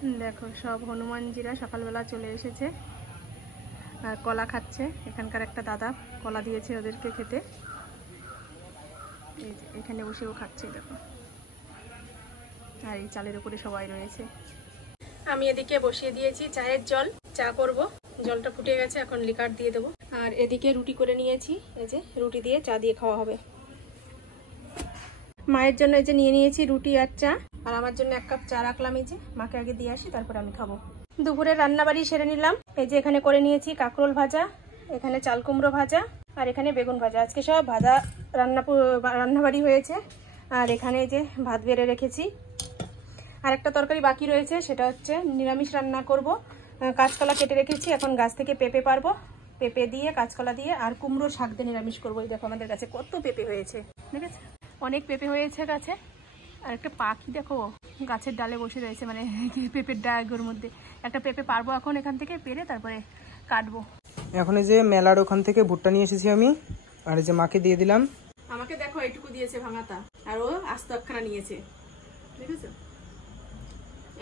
দেখো সব হনুমানজিরা সকালবেলা চলে এসেছে আর কলা খাচ্ছে। এখানকার একটা দাদা কলা দিয়েছে ওদেরকে খেতে। এই যে এখানে বসেও খাচ্ছে দেখো। আর এই চালের উপরে সবাই রয়েছে। আমি এদিকে বসিয়ে দিয়েছি চায়ের জল, চা করব। জলটা ফুটে গেছে, এখন লিকার দিয়ে দেবো। আর এদিকে রুটি করে নিয়েছি, এই যে রুটি দিয়ে চা দিয়ে খাওয়া হবে। মায়ের জন্য এই যে নিয়ে নিয়েছি রুটি আর চা, আর আমার জন্য 1 কাপ চা রাখলাম। এই যে মাকে আগে দিয়ে আসি, তারপরে আমি খাবো। দুপুরে রান্নাবাড়ি সেরে নিলাম। এই যে এখানে করে নিয়েছি কাঁকরোল ভাজা, এখানে চাল কুমড়ো ভাজা, আর এখানে বেগুন ভাজা। আজকে সব ভাজা রান্নাবাড়ি হয়েছে। আর এখানে এই যে ভাত বেড়ে রেখেছি। আর একটা তরকারি বাকি রয়েছে, সেটা হচ্ছে নিরামিষ রান্না করব। কাঁচকলা কেটে রেখেছি, এখন গাছ থেকে পেঁপে পারবো। পেঁপে দিয়ে, কাঁচকলা দিয়ে আর কুমড়ো শাক দিয়ে নিরামিষ করবো। এই দেখো আমাদের কাছে কত পেঁপে হয়েছে, ঠিক আছে? অনেক পেঁপে হয়েছে গাছে। আর একটা পাখি দেখো গাছের ডালে বসে রয়েছে, মানে পেঁপের ডাগের মধ্যে। একটা পেঁপে পারবো এখন এখান থেকে পেরে, তারপরে কাটবো। এখন এই যে মেলার ওখান থেকে ভুট্টা নিয়ে এসেছি আমি, আর এই যে মাকে দিয়ে দিলাম। আমাকে দেখো এইটুকু দিয়েছে ভাঙাতা, আর ও আস্ত একখানা নিয়েছে, ঠিক আছে?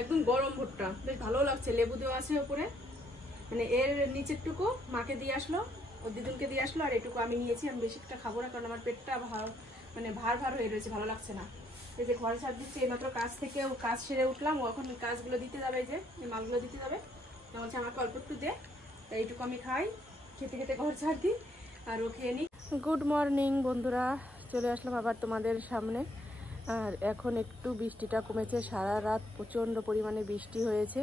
একদম গরম ভুট্টা, বেশ ভালো লাগছে। লেবু দেওয়া আছে উপরে, মানে এর নিচের টুকু মাকে দিয়ে আসলো, ওর দিদুনকে দিয়ে আসলো, আর এটুকু আমি নিয়েছি। আমি বেশিটা খাবো না, কারণ আমার পেটটা মানে ভার হয়ে রয়েছে, ভালো লাগছে না। এই যে ঘরে ছাড় দিচ্ছি, এইমাত্র কাজ থেকে কাজ সেরে উঠলাম। ও এখন কাজগুলো দিতে যাবে, এই যে এই মালগুলো দিতে যাবে। বলছে আমাকে অল্প একটু দে, তাই এইটুকু আমি খাই, খেতে খেতে ঘর ছাড় দিই আর ও খেয়ে নিই। গুড মর্নিং বন্ধুরা, চলে আসলাম আবার তোমাদের সামনে। আর এখন একটু বৃষ্টিটা কমেছে। সারা রাত প্রচণ্ড পরিমাণে বৃষ্টি হয়েছে,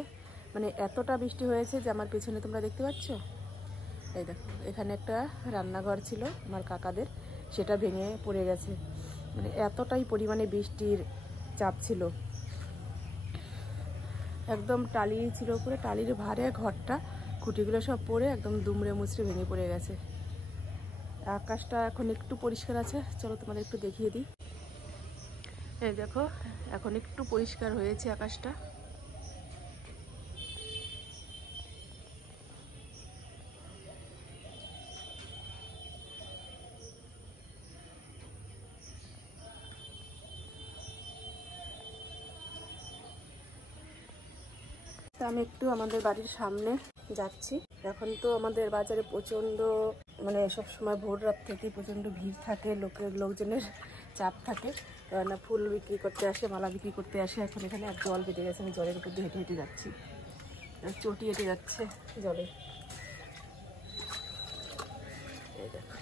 মানে এতটা বৃষ্টি হয়েছে যে আমার পেছনে তোমরা দেখতে পাচ্ছ। এই দেখো এখানে একটা রান্নাঘর ছিল আমার কাকাদের, সেটা ভেঙে পড়ে গেছে। মানে এতটাই পরিমাণে বৃষ্টির চাপ ছিল। একদম টালি ছিল উপরে, টালির ভারে ঘরটা, খুঁটিগুলো সব পড়ে একদম দুমড়ে মুচড়ে ভেঙে পড়ে গেছে। আকাশটা এখন একটু পরিষ্কার আছে, চলো তোমাদের একটু দেখিয়ে দিই। এই দেখো এখন একটু পরিষ্কার হয়েছে আকাশটা। আমি একটু আমাদের বাড়ির সামনে যাচ্ছি। এখন তো আমাদের বাজারে প্রচণ্ড, মানে সব সময় ভোর রাত থেকেই প্রচণ্ড ভিড় থাকে, লোকজনের চাপ থাকে, কারণ ফুল বিক্রি করতে আসে, মালা বিক্রি করতে আসে। এখন এখানে এক জল বেঁধে গেছে, আমি জলের উপর দিয়ে হেঁটে হেঁটে যাচ্ছি, চটি হেঁটে যাচ্ছে জলে। এই দেখো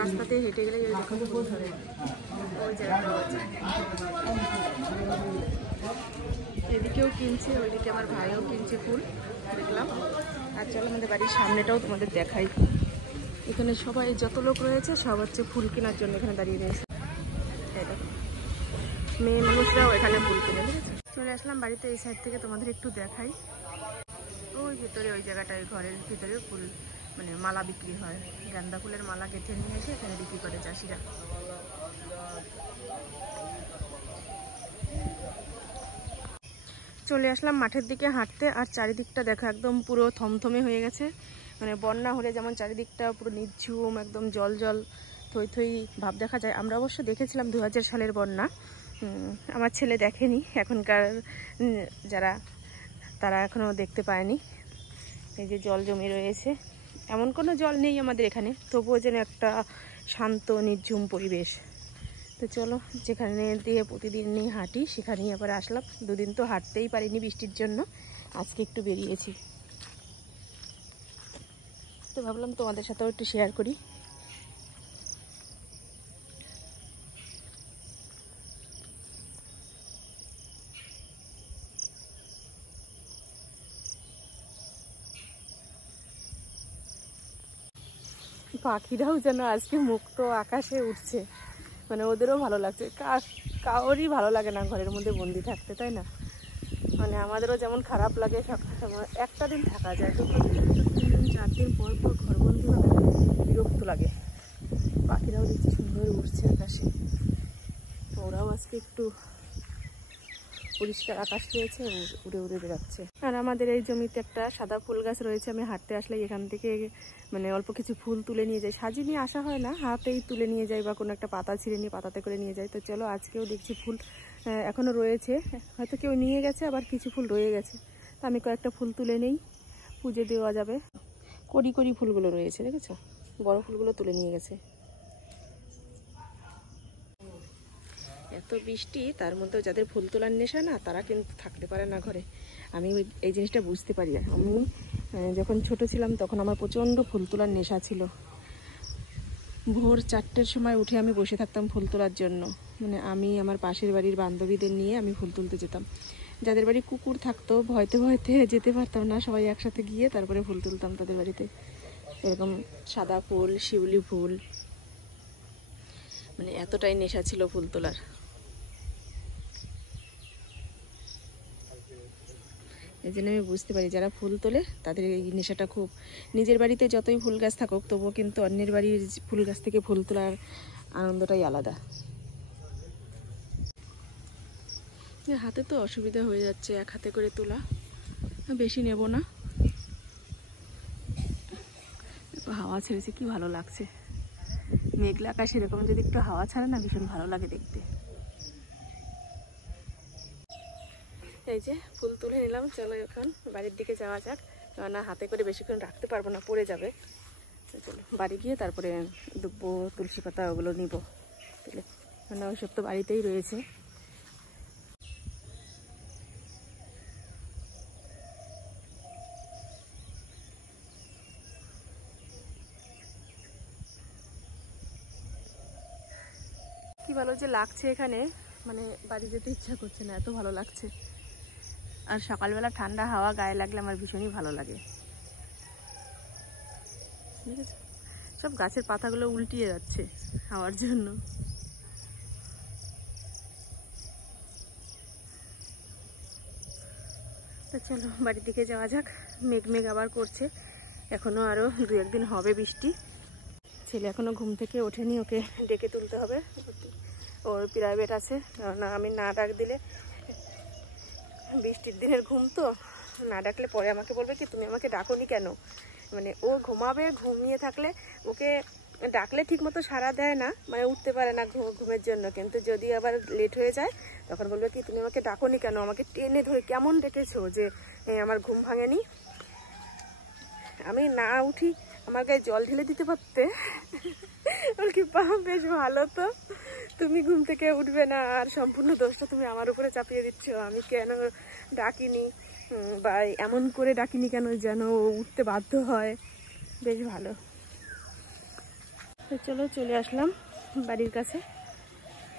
রাস্তাতে হেঁটে গেলে এদিকেও কিনছে, ওইদিকে আমার ভাইও কিনছে ফুল, দেখলাম। আর চলো আমাদের বাড়ির সামনেটাও তোমাদের দেখাই। এখানে সবাই যত লোক রয়েছে সব হচ্ছে ফুল কেনার জন্য এখানে দাঁড়িয়ে রয়েছে। মেয়ে মানুষরাও এখানে ফুল কিনে, ঠিক আছে? চলে আসলাম বাড়িতে, এই সাইড থেকে তোমাদের একটু দেখাই। ওই ভিতরে ওই জায়গাটায় ঘরের ভিতরে ফুল, মানে মালা বিক্রি হয়। গাঁদা ফুলের মালা গেঁথে নিয়ে এসে এখানে বিক্রি করে চাষিরা। চলে আসলাম মাঠের দিকে হাঁটতে। আর চারিদিকটা দেখো একদম পুরো থমথমে হয়ে গেছে, মানে বন্যা হলে যেমন চারিদিকটা পুরো নিঝুম, একদম জল জল থই থই ভাব দেখা যায়। আমরা অবশ্য দেখেছিলাম 2000 সালের বন্যা, আমার ছেলে দেখেনি, এখনকার যারা তারা এখনও দেখতে পায়নি। এই যে জল জমে রয়েছে, এমন কোনো জল নেই আমাদের এখানে, তবুও যেন একটা শান্ত নির্ঝুম পরিবেশ। তো চলো, যেখানে দিয়ে প্রতিদিনই হাঁটি সেখানেই আবার আসলাম। দুদিন তো হাঁটতেই পারিনি বৃষ্টির জন্য, আজকে একটু বেরিয়েছি। তো ভাবলাম তোমাদের সাথেও একটু শেয়ার করি। পাখিরাও যেন আজকে মুক্ত আকাশে উঠছে, মানে ওদেরও ভালো লাগছে। কারোরই ভালো লাগে না ঘরের মধ্যে বন্দি থাকতে, তাই না? মানে আমাদেরও যেমন খারাপ লাগে, একটা দিন থাকা যায়, তো 3 দিন 4 দিন পর পর ঘরবন্দি হলে বিরক্ত লাগে। পাখিরাও দেখছি সুন্দর উঠছে আকাশে, ওরাও আজকে একটু পরিষ্কার আকাশ রয়েছে, উড়ে উড়ে বেড়াচ্ছে। আর আমাদের এই জমিতে একটা সাদা ফুল গাছ রয়েছে, আমি হাঁটতে আসলে এখান থেকে মানে অল্প কিছু ফুল তুলে নিয়ে যাই। সাজিয়ে নিয়ে আসা হয় না, হাতেই তুলে নিয়ে যাই বা কোনো একটা পাতা ছিঁড়ে নিয়ে পাতাতে করে নিয়ে যাই। তো চলো আজকেও দেখছি ফুল এখনও রয়েছে, হয়তো কেউ নিয়ে গেছে, আবার কিছু ফুল রয়ে গেছে। তো আমি কয়েকটা ফুল তুলে নেই, পুজো দেওয়া যাবে। কড়ি কড়ি ফুলগুলো রয়েছে, দেখেছো? বড় ফুলগুলো তুলে নিয়ে গেছে। এত বৃষ্টি, তার মধ্যেও যাদের ফুল তোলার নেশা না, তারা কিন্তু থাকতে পারে না ঘরে। আমি এই জিনিসটা বুঝতে পারি। আমি যখন ছোট ছিলাম তখন আমার প্রচণ্ড ফুল তোলার নেশা ছিল। ভোর 4টের সময় উঠে আমি বসে থাকতাম ফুল তোলার জন্য। মানে আমি আমার পাশের বাড়ির বান্ধবীদের নিয়ে আমি ফুল তুলতে যেতাম। যাদের বাড়ি কুকুর থাকতো, ভয়তে ভয়তে যেতে পারতাম না, সবাই একসাথে গিয়ে তারপরে ফুল তুলতাম তাদের বাড়িতে। এরকম সাদা ফুল, শিউলি ফুল, মানে এতটাই নেশা ছিল ফুল তোলার। এই জন্য আমি বুঝতে পারি যারা ফুল তোলে তাদের এই নেশাটা খুব। নিজের বাড়িতে যতই ফুল গাছ থাকুক, তবুও কিন্তু অন্যের বাড়ির ফুল গাছ থেকে ফুল তোলার আনন্দটাই আলাদা। হাতে তো অসুবিধা হয়ে যাচ্ছে এক হাতে করে তোলা, বেশি নেব না। হাওয়া ছেড়েছে, কি ভালো লাগছে। মেঘলা আকাশ, এরকম যদি একটু হাওয়া ছাড়ে না, ভীষণ ভালো লাগে দেখতে। এই যে ফুল তুলে নিলাম, চলো এখন বাড়ির দিকে যাওয়া যাক। না হাতে করে বেশিক্ষণ রাখতে পারবো না, পড়ে যাবে। চলো বাড়ি গিয়ে তারপরে দুব্বো, তুলসী পাতা ওগুলো নিব তুলে, মানে ওইসব তো বাড়িতেই রয়েছে। কি ভালো যে লাগছে এখানে, মানে বাড়ি যেতে ইচ্ছা করছে না, এত ভালো লাগছে। আর সকালবেলা ঠান্ডা হাওয়া গায়ে লাগলে আমার ভীষণই ভালো লাগে। ঠিক আছে, সব গাছের পাতাগুলো উল্টিয়ে যাচ্ছে হাওয়ার জন্য। তো চলো বাড়ির দিকে যাওয়া যাক। মেঘ মেঘ আবার করছে, এখনো আরো 2-1 দিন হবে বৃষ্টি। ছেলে এখনো ঘুম থেকে ওঠেনি, ওকে ডেকে তুলতে হবে। ওর প্রাইভেট আছে, কারণ আমি না ডাক দিলে, বৃষ্টির দিনের ঘুম তো, না ডাকলে পরে আমাকে বলবে কি তুমি আমাকে ডাকোনি কেন। মানে ও ঘুমাবে, ঘুমিয়ে থাকলে ওকে ডাকলে ঠিক মতো সাড়া দেয় না, মানে উঠতে পারে না ঘুমের জন্য। কিন্তু যদি আবার লেট হয়ে যায়, তখন বলবে কি তুমি আমাকে ডাকোনি কেন, আমাকে টেনে ধরে কেমন ডেকেছো যে আমার ঘুম ভাঙেনি। আমি না উঠি, আমার গায়ে জল ঢেলে দিতে পারতে। ওর কি বেশ ভালো তো, তুমি ঘুম থেকে উঠবে না, আর সম্পূর্ণ দোষটা তুমি আমার উপরে চাপিয়ে দিচ্ছ। আমি কেন ডাকিনি বা এমন করে ডাকিনি কেন যেন ও উঠতে বাধ্য হয়। বেশ ভালো। তো চলো চলে আসলাম বাড়ির কাছে।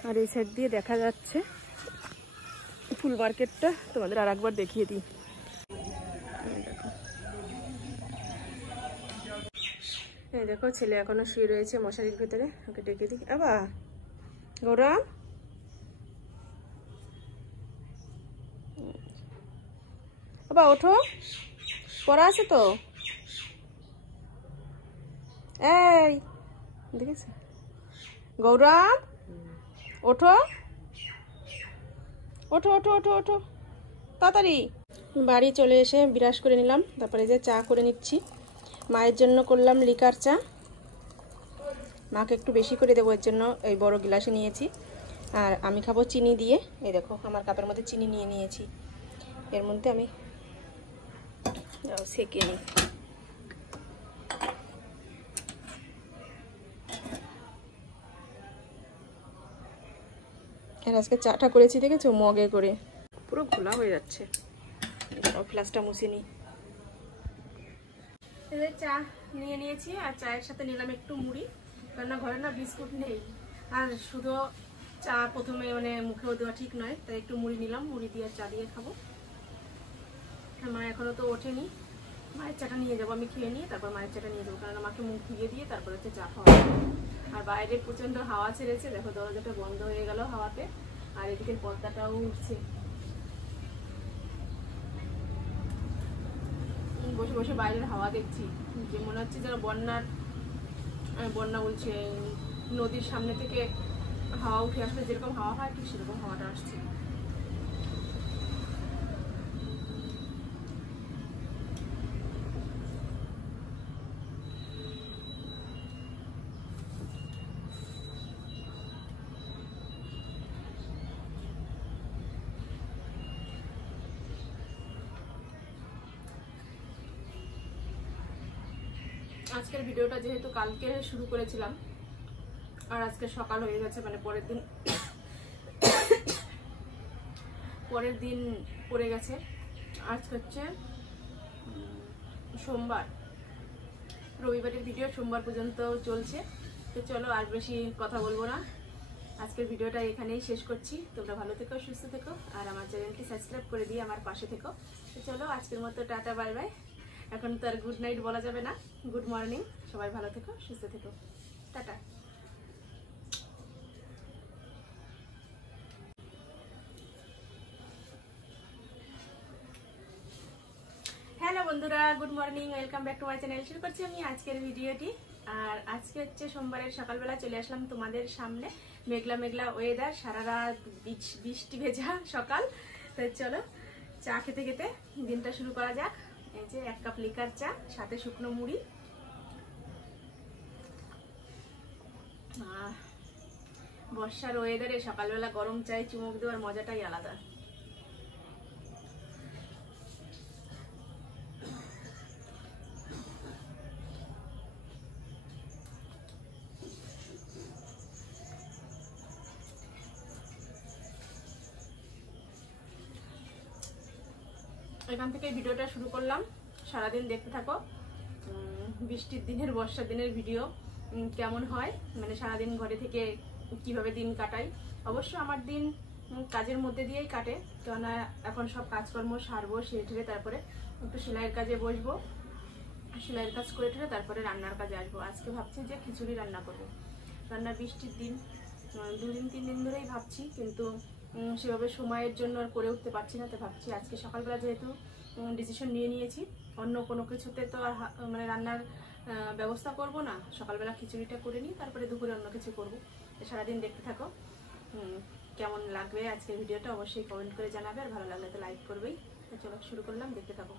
আর এই সাইড দিয়ে দেখা যাচ্ছে ফুল মার্কেটটা, তোমাদের আর একবার দেখিয়ে দিই। এই দেখো ছেলে এখনো শুয়ে রয়েছে মশারির ভেতরে, ওকে ডেকে দিই। আবা গৌরাম, বাবা ওঠো, পড়া আছে তো। এই দেখেছি, গৌরাম ওঠো ওঠো ওঠো ওঠো ওঠো তাড়াতাড়ি। বাড়ি চলে এসে বিরাস করে নিলাম, তারপরে যে চা করে নিচ্ছি। মায়ের জন্য করলাম লিকার চা, মাকে একটু বেশি করে দেবো, এর জন্য এই বড় গ্লাসে নিয়েছি। আর আমি খাবো চিনি দিয়ে। এই দেখো আমার কাপের মধ্যে চিনি নিয়ে নিয়েছি, এর মধ্যে আমি সেঁকে নিই। আর আজকে চাটা করেছি দেখেছো, মগে করে, পুরো ঘোলা হয়ে যাচ্ছে। ফ্লাসটা মুছে নিই। চা নিয়ে নিয়েছি, আর চায়ের সাথে নিলাম একটু মুড়ি, কারণ ঘরে না বিস্কুট নেই। আর শুধু চা প্রথমে মানে মুখেও দেওয়া ঠিক নয়, তাই একটু মুড়ি নিলাম, মুড়ি দিয়ে চা দিয়ে খাবো। মা এখনো তো ওঠেনি, মায়ের চাটা নিয়ে যাবো, আমি খেয়ে নিয়ে তারপর মায়ের চাটা নিয়ে যাবো, কারণ আমাকে মুখ ধুয়ে দিয়ে তারপর হচ্ছে চা খাওয়া। আর বাইরে প্রচন্ড হাওয়া ছেড়েছে, দেখো দরজাটা বন্ধ হয়ে গেল হাওয়াতে, আর এদিকে পর্দাটাও উঠছে। বসে বসে বাইরের হাওয়া দেখছি, যে মনে হচ্ছে যেন বন্যা বলছে, নদীর সামনে থেকে হাওয়া উঠে আসলে যেরকম হাওয়া হয় ঠিক সেরকম হাওয়াটা আসছে। আজকের ভিডিওটা যেহেতু কালকে শুরু করেছিলাম আর আজকে সকাল হয়ে গেছে, মানে পরের দিন পড়ে গেছে। আজকে হচ্ছে সোমবার, রবিবারের ভিডিও সোমবার পর্যন্ত চলছে। তো চলো আর বেশি কথা বলবো না, আজকের ভিডিওটা এখানেই শেষ করছি। তোমরা ভালো থেকো, সুস্থ থেকো, আর আমার চ্যানেলটি সাবস্ক্রাইব করে দিয়ে আমার পাশে থেকো। তো চলো আজকের মতো টাটা, বাই বাই। এখন তো আর গুড নাইট বলা যাবে না, গুড মর্নিং। সবাই ভালো থেকো, সুস্থ থেকো, টাটা। হ্যালো বন্ধুরা, good morning, welcome back to my channel. শুরু করছি আমি আজকের ভিডিওটি। আর আজকে হচ্ছে সোমবারের সকালবেলা চলে আসলাম তোমাদের সামনে। মেঘলা মেঘলা ওয়েদার, সারা রাত বৃষ্টি ভেজা সকাল। তো চলো চা খেতে খেতে দিনটা শুরু করা যাক। এই যে 1 কাপ লিকার চা, সাথে শুকনো মুড়ি। বর্ষার ওয়েদারে সকালবেলা গরম চায়ে চুমুক দেওয়ার মজাটাই আলাদা। এখান থেকে ভিডিওটা শুরু করলাম, সারাদিন দেখতে থাকো। বৃষ্টির দিনের, বর্ষার দিনের ভিডিও কেমন হয়, মানে সারাদিন ঘরে থেকে কিভাবে দিন কাটাই। অবশ্য আমার দিন কাজের মধ্যে দিয়েই কাটে, কেননা এখন সব কাজকর্ম সারবো, সেরে ঠেরে তারপরে একটু সেলাইয়ের কাজে বসবো। সেলাইয়ের কাজ করে ঠেরে তারপরে রান্নার কাজে আসবো। আজকে ভাবছি যে খিচুড়ি রান্না করবো। রান্না বৃষ্টির দিন 2 দিন 3 দিন ধরেই ভাবছি, কিন্তু সেভাবে সময়ের জন্য আর করে উঠতে পারছি না। তো ভাবছি আজকে সকালবেলা যেহেতু ডিসিশন নিয়ে নিয়েছি, অন্য কোনো কিছুতে তো আর মানে রান্নার ব্যবস্থা করব না, সকালবেলা খিচুড়িটা করে নিই, তারপরে দুপুরে অন্য কিছু করবো। সারাদিন দেখতে থাকো। কেমন লাগবে আজকের ভিডিওটা অবশ্যই কমেন্ট করে জানাবে, আর ভালো লাগলে তো লাইক করবেই। তো চলো শুরু করলাম, দেখতে থাকো।